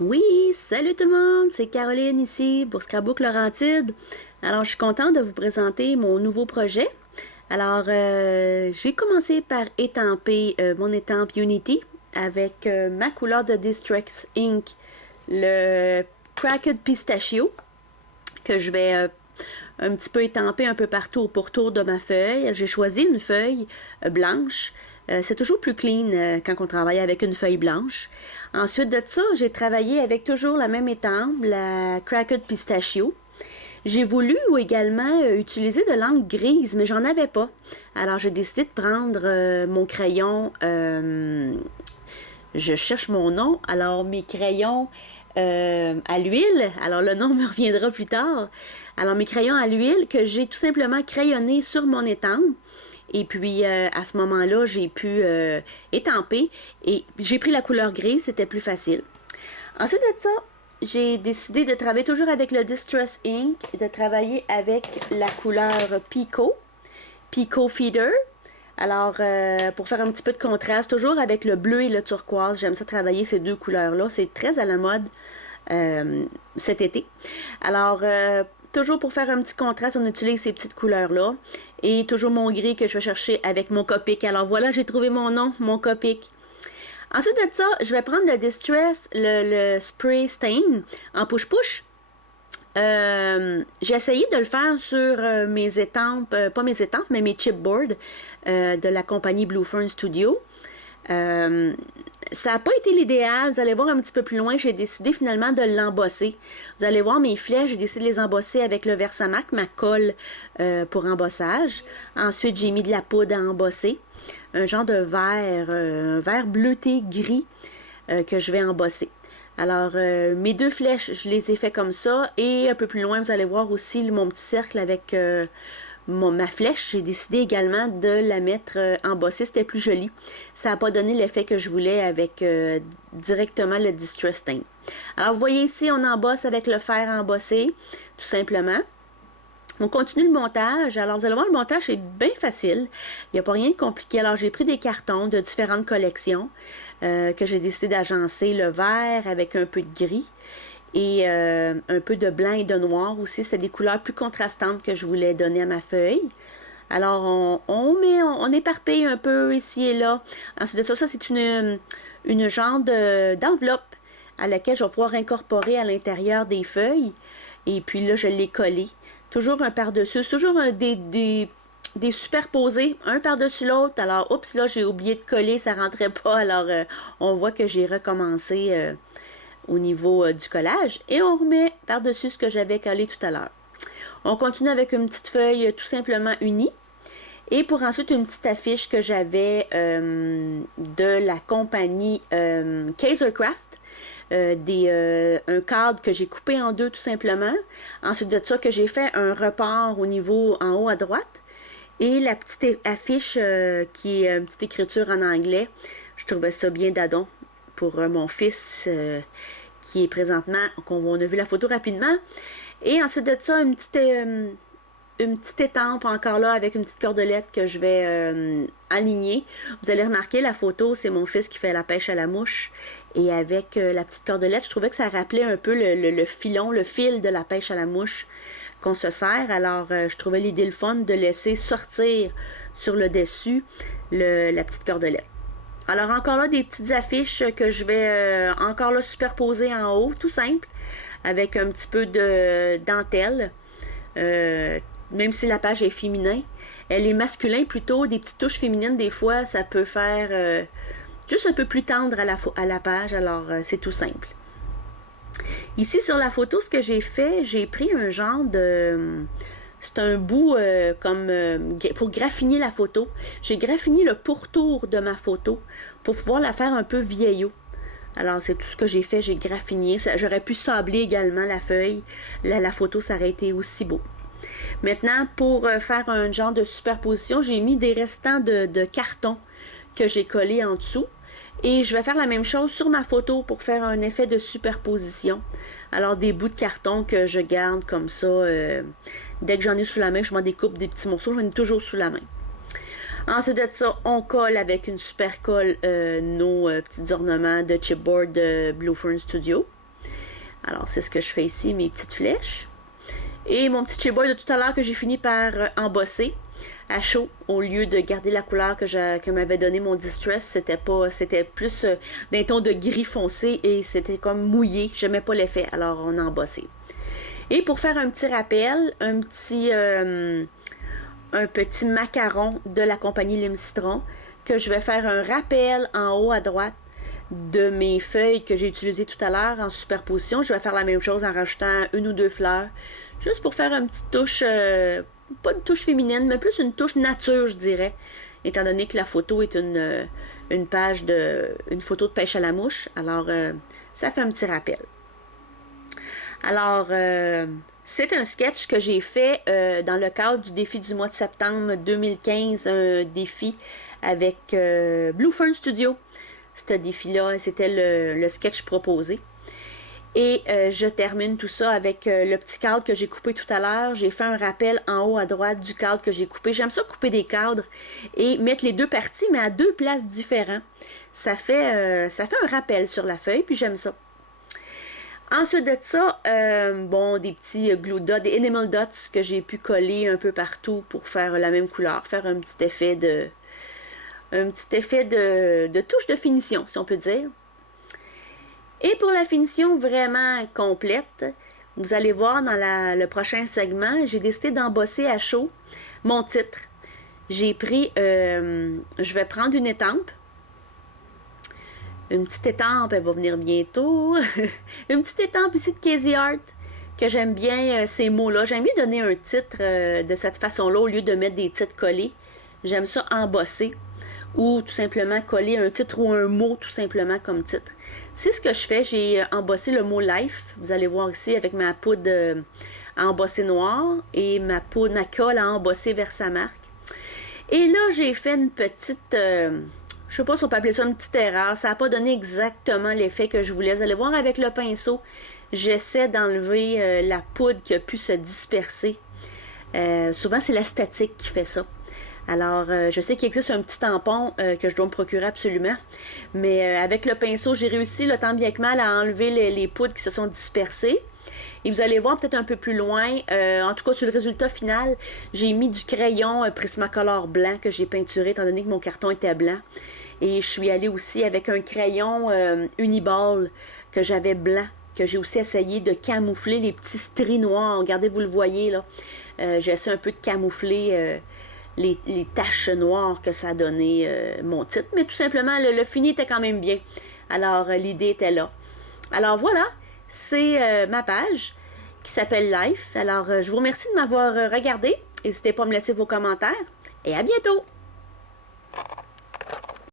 Oui, salut tout le monde, c'est Caroline ici pour Scrapbook Laurentide. Alors, je suis contente de vous présenter mon nouveau projet. Alors, j'ai commencé par étamper mon étampe Unity avec ma couleur de Distress Ink, le Cracked Pistachio, que je vais un petit peu étamper un peu partout au pourtour de ma feuille. J'ai choisi une feuille blanche. C'est toujours plus clean quand on travaille avec une feuille blanche. Ensuite de ça, j'ai travaillé avec toujours la même étampe, la Cracked Pistachio. J'ai voulu également utiliser de l'encre grise, mais j'en avais pas. Alors j'ai décidé de prendre mon crayon. Je cherche mon nom. Alors mes crayons à l'huile. Alors le nom me reviendra plus tard. Alors mes crayons à l'huile que j'ai tout simplement crayonné sur mon étampe. Et puis, à ce moment-là, j'ai pu étamper et j'ai pris la couleur grise, c'était plus facile. Ensuite de ça, j'ai décidé de travailler toujours avec le Distress Ink, de travailler avec la couleur Pico Feeder. Alors, pour faire un petit peu de contraste, toujours avec le bleu et le turquoise, j'aime ça travailler ces deux couleurs-là. C'est très à la mode cet été. Alors, toujours pour faire un petit contraste, on utilise ces petites couleurs-là. Et toujours mon gris que je vais chercher avec mon Copic. Alors voilà, j'ai trouvé mon nom, mon Copic. Ensuite de ça, je vais prendre le Distress, le Spray Stain en push-push. J'ai essayé de le faire sur mes étampes, pas mes étampes, mais mes chipboards de la compagnie Blue Fern Studio. Ça n'a pas été l'idéal. Vous allez voir un petit peu plus loin, j'ai décidé finalement de l'embosser. Vous allez voir mes flèches, j'ai décidé de les embosser avec le Versamac, ma colle pour embossage. Ensuite, j'ai mis de la poudre à embosser. Un genre de vert bleuté gris que je vais embosser. Alors, mes deux flèches, je les ai fait comme ça. Et un peu plus loin, vous allez voir aussi mon petit cercle avec ma flèche. J'ai décidé également de la mettre embossée. C'était plus joli. Ça n'a pas donné l'effet que je voulais avec directement le Distress Stain. Alors, vous voyez ici, on embosse avec le fer embossé, tout simplement. On continue le montage. Alors, vous allez voir, le montage est bien facile. Il n'y a pas rien de compliqué. Alors, j'ai pris des cartons de différentes collections que j'ai décidé d'agencer le vert avec un peu de gris et un peu de blanc et de noir aussi. C'est des couleurs plus contrastantes que je voulais donner à ma feuille. Alors, on éparpille un peu ici et là. Ensuite de ça, c'est une genre d'enveloppe à laquelle je vais pouvoir incorporer à l'intérieur des feuilles. Et puis là, je l'ai collé. Toujours un par-dessus. Toujours des superposés, un par-dessus l'autre. Alors, oups, là, j'ai oublié de coller, ça rentrait pas. Alors, on voit que j'ai recommencé au niveau du collage. Et on remet par-dessus ce que j'avais collé tout à l'heure. On continue avec une petite feuille tout simplement unie. Et pour ensuite une petite affiche que j'avais de la compagnie Kaisercraft. Un cadre que j'ai coupé en deux tout simplement. Ensuite de ça, que j'ai fait un report au niveau en haut à droite. Et la petite affiche qui est une petite écriture en anglais. Je trouvais ça bien d'adon pour mon fils qui est présentement, on a vu la photo rapidement. Et ensuite de ça, une petite étampe encore là avec une petite cordelette que je vais aligner. Vous allez remarquer la photo, c'est mon fils qui fait la pêche à la mouche. Et avec la petite cordelette, je trouvais que ça rappelait un peu le filon, le fil de la pêche à la mouche qu'on se sert. Alors, je trouvais l'idée le fun de laisser sortir sur le dessus la petite cordelette. Alors, encore là, des petites affiches que je vais encore là superposer en haut, tout simple, avec un petit peu de dentelle. Même si la page est féminin, elle est masculin plutôt, des petites touches féminines, des fois, ça peut faire juste un peu plus tendre à la page, alors c'est tout simple. Ici, sur la photo, ce que j'ai fait, j'ai pris un genre de... C'est un bout pour graffiner la photo. J'ai graffiné le pourtour de ma photo pour pouvoir la faire un peu vieillot. Alors, c'est tout ce que j'ai fait, j'ai graffiné. J'aurais pu sabler également la feuille. La photo, ça aurait été aussi beau. Maintenant, pour faire un genre de superposition, j'ai mis des restants de carton que j'ai collé en dessous. Et je vais faire la même chose sur ma photo pour faire un effet de superposition. Alors, des bouts de carton que je garde comme ça. Dès que j'en ai sous la main, je m'en découpe des petits morceaux. J'en ai toujours sous la main. Ensuite de ça, on colle avec une super colle nos petits ornements de chipboard de Blue Fern Studio. Alors, c'est ce que je fais ici, mes petites flèches. Et mon petit cheboy de tout à l'heure que j'ai fini par embosser à chaud, au lieu de garder la couleur que m'avait donné mon Distress, c'était plus d'un ton de gris foncé et c'était comme mouillé, j'aimais pas l'effet, alors on a embossé. Et pour faire un petit rappel, un petit macaron de la compagnie Lime Citron, que je vais faire un rappel en haut à droite de mes feuilles que j'ai utilisées tout à l'heure en superposition. Je vais faire la même chose en rajoutant une ou deux fleurs, juste pour faire une petite touche, pas une touche féminine, mais plus une touche nature, je dirais, étant donné que la photo est une photo de pêche à la mouche. Alors, ça fait un petit rappel. Alors, c'est un sketch que j'ai fait dans le cadre du défi du mois de septembre 2015, un défi avec Blue Fern Studio. Ce défi-là, c'était le sketch proposé. Et je termine tout ça avec le petit cadre que j'ai coupé tout à l'heure. J'ai fait un rappel en haut à droite du cadre que j'ai coupé. J'aime ça couper des cadres et mettre les deux parties, mais à deux places différentes. Ça fait un rappel sur la feuille, puis j'aime ça. Ensuite de ça, des petits glue dots, des enamel dots que j'ai pu coller un peu partout pour faire la même couleur, faire un petit effet de touche de finition, si on peut dire. Et pour la finition vraiment complète, vous allez voir dans le prochain segment, j'ai décidé d'embosser à chaud mon titre. J'ai pris, je vais prendre une étampe. Une petite étampe, elle va venir bientôt. Une petite étampe ici de Casey Art, que j'aime bien ces mots-là. J'aime bien donner un titre de cette façon-là au lieu de mettre des titres collés. J'aime ça embosser ou tout simplement coller un titre ou un mot tout simplement comme titre. C'est ce que je fais. J'ai embossé le mot Life. Vous allez voir ici avec ma poudre à embosser noire et ma colle à embosser vers sa marque. Et là, j'ai fait une petite... je sais pas si on peut appeler ça une petite erreur. Ça n'a pas donné exactement l'effet que je voulais. Vous allez voir avec le pinceau, j'essaie d'enlever la poudre qui a pu se disperser. Souvent, c'est la statique qui fait ça. Alors, je sais qu'il existe un petit tampon que je dois me procurer absolument. Mais avec le pinceau, j'ai réussi, le tant bien que mal, à enlever les poudres qui se sont dispersées. Et vous allez voir peut-être un peu plus loin, en tout cas sur le résultat final, j'ai mis du crayon Prismacolor blanc que j'ai peinturé étant donné que mon carton était blanc. Et je suis allée aussi avec un crayon Uniball que j'avais blanc, que j'ai aussi essayé de camoufler les petits stries noirs. Regardez, vous le voyez là. J'ai essayé un peu de camoufler les taches noires que ça a donné mon titre. Mais tout simplement, le fini était quand même bien. Alors, l'idée était là. Alors voilà, c'est ma page qui s'appelle Life. Alors, je vous remercie de m'avoir regardé. N'hésitez pas à me laisser vos commentaires. Et à bientôt!